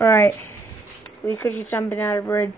Alright. We cook you some banana bread.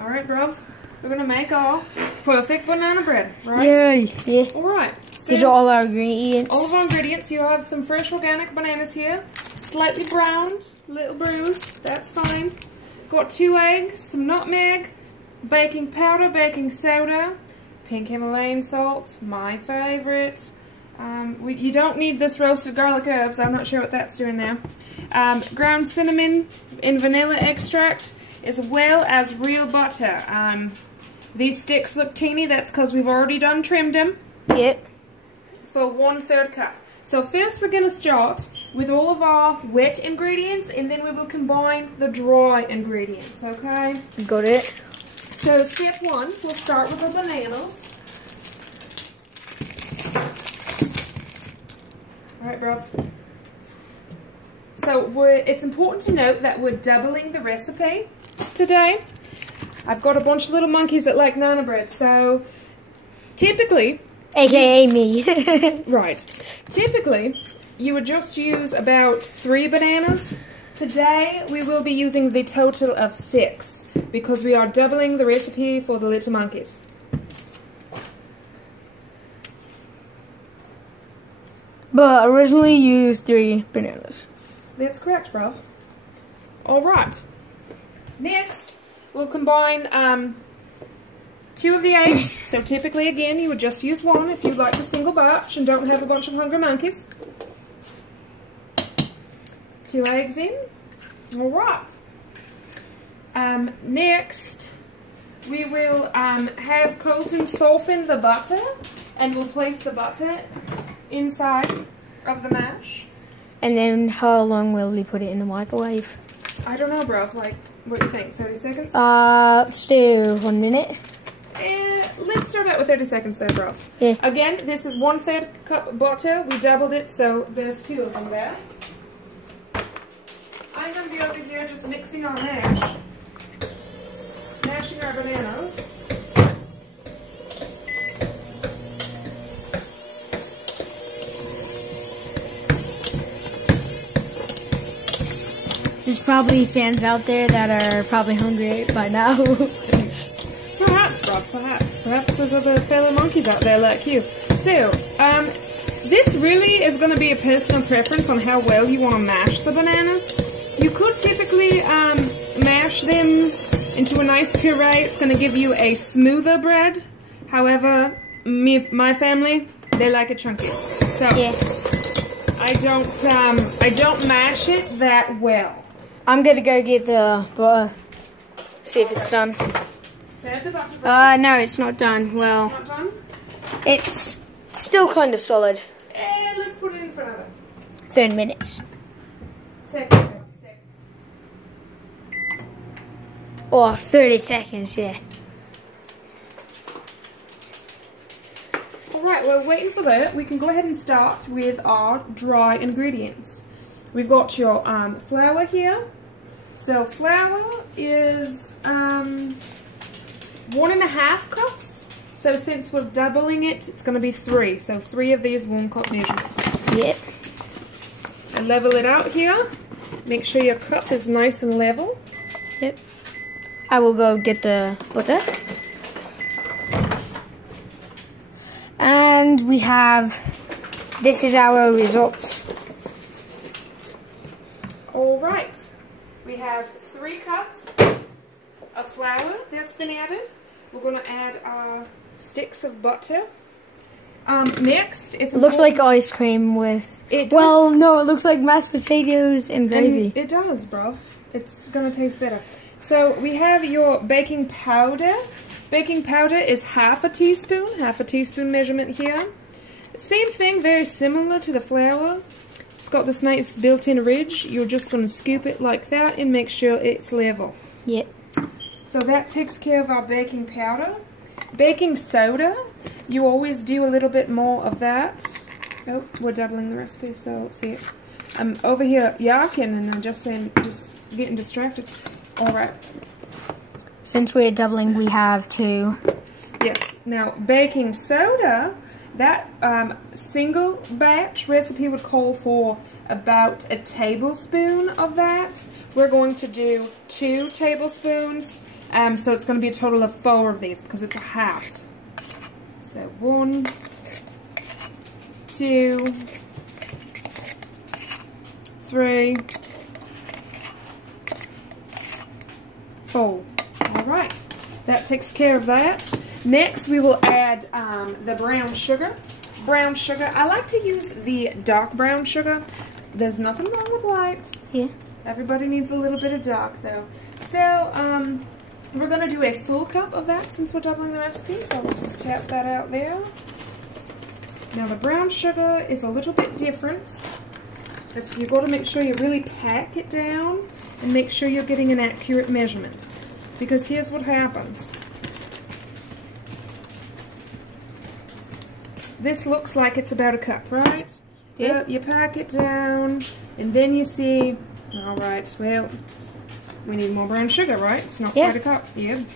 Alright, bruv. We're gonna make our perfect banana bread, right? Yay! Yeah. Alright. So These are all our ingredients. all of our ingredients. You have some fresh organic bananas here. Slightly browned, little bruised. That's fine. Got 2 eggs, some nutmeg, baking powder, baking soda, pink Himalayan salt, my favorite. You don't need this roasted garlic herbs. I'm not sure what that's doing there. Ground cinnamon and vanilla extract, as well as real butter. These sticks look teeny. That's because we've already done trimmed them. Yep. For 1/3 cup. So first we're going to start with all of our wet ingredients, and then we will combine the dry ingredients, okay? Got it. So step 1, we'll start with the bananas. Alright, bruv. So it's important to note that we're doubling the recipe today. I've got a bunch of little monkeys that like nana bread, so typically... AKA me. Right. Typically, you would just use about 3 bananas. Today, we will be using the total of 6, because we are doubling the recipe for the little monkeys. But originally used 3 bananas. That's correct, bruv. Alright. Next, we'll combine 2 of the eggs. So typically, again, you would just use 1 if you like the single batch and don't have a bunch of hungry monkeys. 2 eggs in. Alright. Next, we will have Colton soften the butter, and we'll place the butter inside of the mash. And then how long will we put it in the microwave? I don't know, bruv. Like, what do you think? 30 seconds? Let's do 1 minute. Let's start out with 30 seconds there, bruv. Yeah. Again, this is 1/3 cup butter. We doubled it, so there's 2 of them there. I'm going to be over here just mixing our mash. Mashing our bananas. There's probably fans out there that are probably hungry by now. Perhaps, bruv, perhaps. Perhaps there's other fellow monkeys out there like you. So, this really is going to be a personal preference on how well you want to mash the bananas. You could typically mash them into a nice puree. It's going to give you a smoother bread. However, my family, they like it chunky. So, Yeah. I don't mash it that well. I'm gonna go get the butter. See if it's done. Add the butter. No, it's not done. Well, Not done? it's still kind of solid. Let's put it in for another 30 minutes. seconds. Or 30 seconds, yeah. Alright, well, waiting for that, we can go ahead and start with our dry ingredients. We've got your flour here. So flour is 1.5 cups. So since we're doubling it, it's going to be 3. So 3 of these 1 cup measurements. Yep. And level it out here. Make sure your cup is nice and level. Yep. I will go get the butter. And we have, this is our results. Alright, we have 3 cups of flour that's been added. We're going to add our sticks of butter. Next, it looks like ice cream with, it does, well, no, it looks like mashed potatoes and gravy. it does, bruv. It's going to taste better. So we have your baking powder. Baking powder is half a teaspoon measurement here. Same thing, very similar to the flour. It's got this nice built-in ridge. You're just going to scoop it like that and make sure it's level. Yep. So that takes care of our baking powder. Baking soda, you always do a little bit more of that. Oh, we're doubling the recipe, so see it. I'm over here yakking and I'm just getting distracted. Alright. Since we're doubling, we have 2. Yes. Now, baking soda, that single batch recipe would call for about a tablespoon of that. We're going to do 2 tablespoons, so it's going to be a total of 4 of these because it's a half. So 1, 2, 3, 4. Alright, that takes care of that. Next we will add the brown sugar. Brown sugar, I like to use the dark brown sugar. There's nothing wrong with light. Yeah. Everybody needs a little bit of dark though. So we're going to do a full cup of that since we're doubling the recipe. So we'll just tap that out there. Now the brown sugar is a little bit different. You've got to make sure you really pack it down and make sure you're getting an accurate measurement. Because here's what happens. This looks like it's about a cup, right? Yeah. You pack it down, and then you see, alright, well, we need more brown sugar, right? It's not quite a cup. Yep.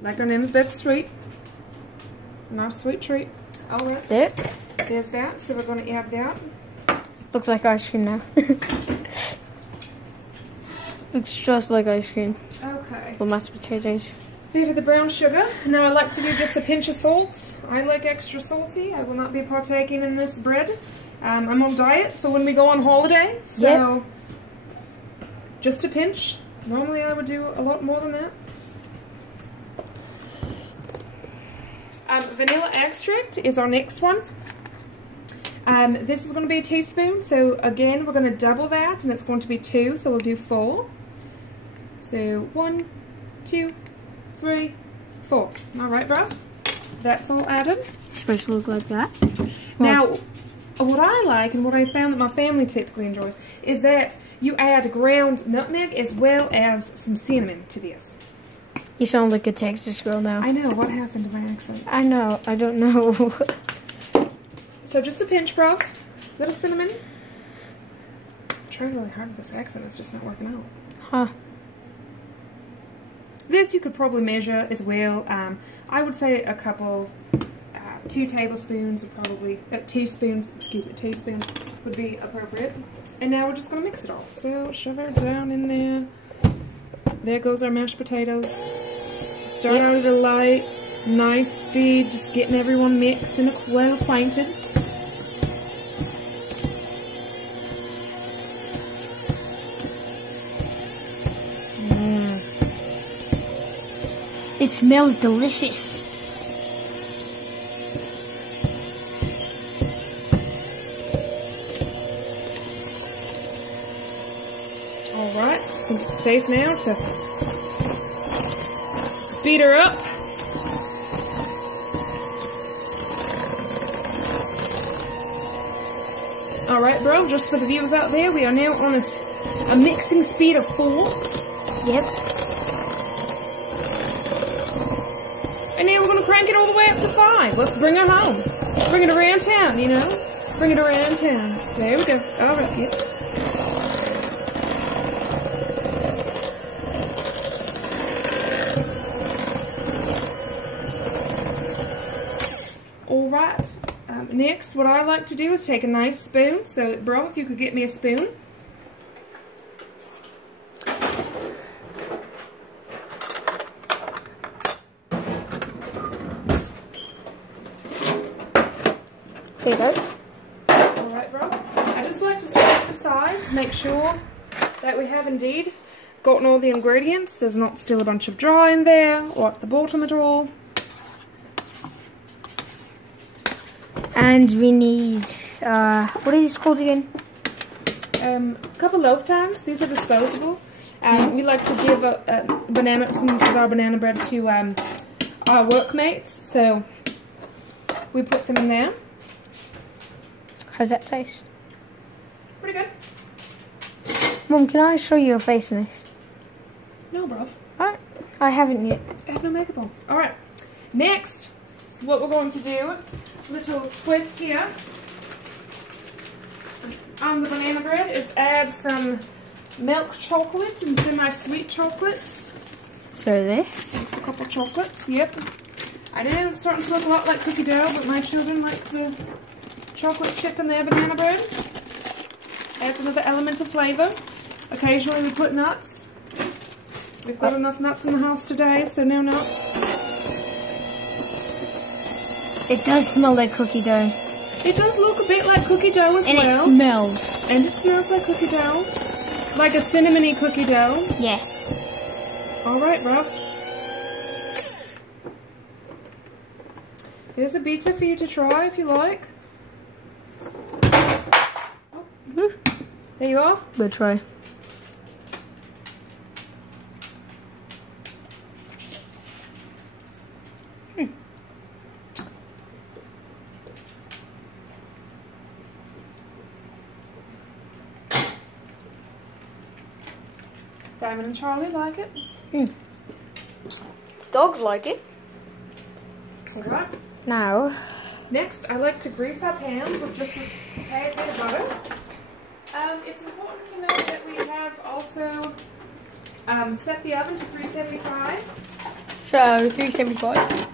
Like our name's Beth Sweet. Nice sweet treat. Alright. Yep. There's that, so we're going to add that. Looks like ice cream now. Looks just like ice cream. Okay. With mashed potatoes. Bit of the brown sugar. Now I like to do just a pinch of salt. I like extra salty. I will not be partaking in this bread. I'm on diet for when we go on holiday, so just a pinch. Normally I would do a lot more than that. Vanilla extract is our next one. This is going to be a teaspoon, so again we're going to double that, and it's going to be 2, so we'll do 4. So 1, 2, 3, 4. Alright, bruv. That's all added. It's supposed to look like that. Now, what I like and what I found that my family typically enjoys is that you add ground nutmeg as well as some cinnamon to this. You sound like a Texas girl now. I know. What happened to my accent? I know. I don't know. So just a pinch, bruv. Little cinnamon. I'm trying really hard with this accent. It's just not working out. Huh. This you could probably measure as well. I would say a couple, 2 tablespoons would probably, teaspoons would be appropriate. And now we're just going to mix it all. So shove it down in there. There goes our mashed potatoes. Start out at a light, nice speed, just getting everyone mixed and well acquainted. It smells delicious. Alright, I think it's safe now to speed her up. Alright, bro, just for the viewers out there, we are now on a mixing speed of 4. Yep. And now we're going to crank it all the way up to 5. Let's bring her home. Bring it around town, you know? Bring it around town. There we go. Alright, yep. Alright. Next, what I like to do is take a nice spoon. So, bro, if you could get me a spoon. There you go. Alright, bro. I just like to scrape the sides, make sure that we have indeed gotten all the ingredients. There's not still a bunch of dry in there, or at the bottom at all. And we need, what are these called again? A couple loaf pans. These are disposable. We like to give some of our banana bread to our workmates, so we put them in there. How's that taste? Pretty good. Mom, can I show you a face in this? No, bruv. Alright. I haven't yet. I have no makeup on. Alright. Next, what we're going to do, little twist here on the banana bread, is add some milk chocolate and semi-sweet chocolates. So this? Just a couple chocolates, yep. I know it's starting to look a lot like cookie dough, but my children like the chocolate chip in their banana bread. Adds another element of flavour. Occasionally we put nuts. We've got enough nuts in the house today, so no nuts. It does smell like cookie dough. It does look a bit like cookie dough as well. And it smells. And it smells like cookie dough. Like a cinnamony cookie dough. Yeah. Alright, Rob. There's a beta for you to try if you like. Oh. There you are. We'll try. Diamond and Charlie like it. Dogs like it. Alright. Now, next, I like to grease our pans with just a tad bit of butter. It's important to note that we have also set the oven to 375. so 375.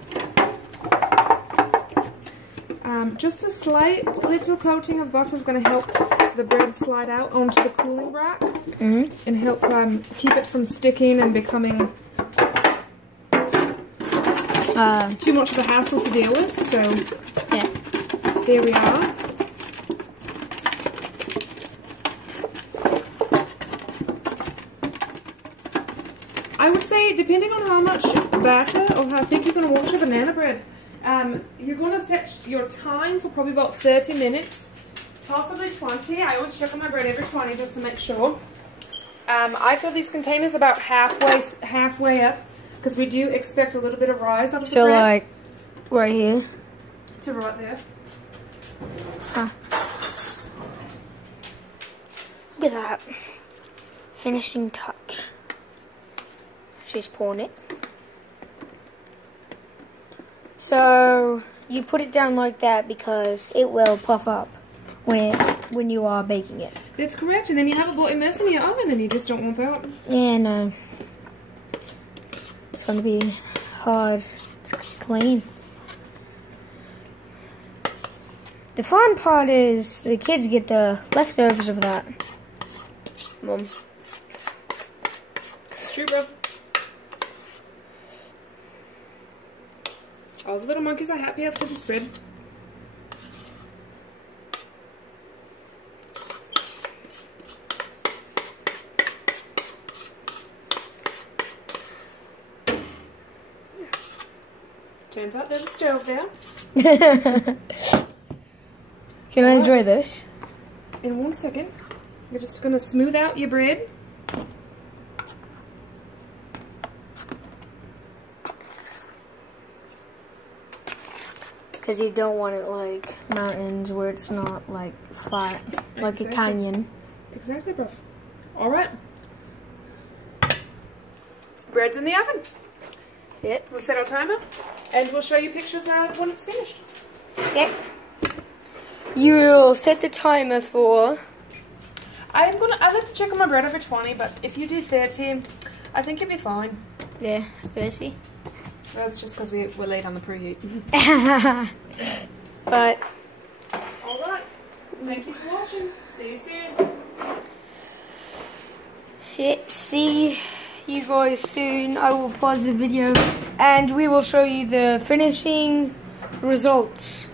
Just a slight little coating of butter is going to help the bread slide out onto the cooling rack and help keep it from sticking and becoming too much of a hassle to deal with. So Yeah. there we are. I would say, depending on how much batter or how thick you're going to want your banana bread, you're going to set your time for probably about 30 minutes, possibly 20. I always check on my bread every 20 just to make sure. I fill these containers about halfway up because we do expect a little bit of rise out of the bread. So like right here. To right there. Huh. Look at that. Finishing touch. She's pouring it. So you put it down like that because it will puff up when you are baking it. That's correct, and then you have a bloody mess in your oven and you just don't want that. Yeah, no. It's gonna be hard to clean. The fun part is the kids get the leftovers of that. Mom. It's true, bro. All the little monkeys are happy after this bread. Turns out there's a stove there. Can I enjoy this? In 1 second, you're just going to smooth out your bread. Because you don't want it like mountains where it's not like flat, like Exactly. a canyon. Exactly, bro. Alright. Bread's in the oven. Yep. We'll set our timer and we'll show you pictures of when it's finished. Yep. You will set the timer for... I like to check on my bread over 20, but if you do 30, I think you'll be fine. Yeah, 30. Well, it's just because we're late on the preheat. But... Alright. Thank you for watching. See you soon. Yep, see you guys soon. I will pause the video and we will show you the finishing results.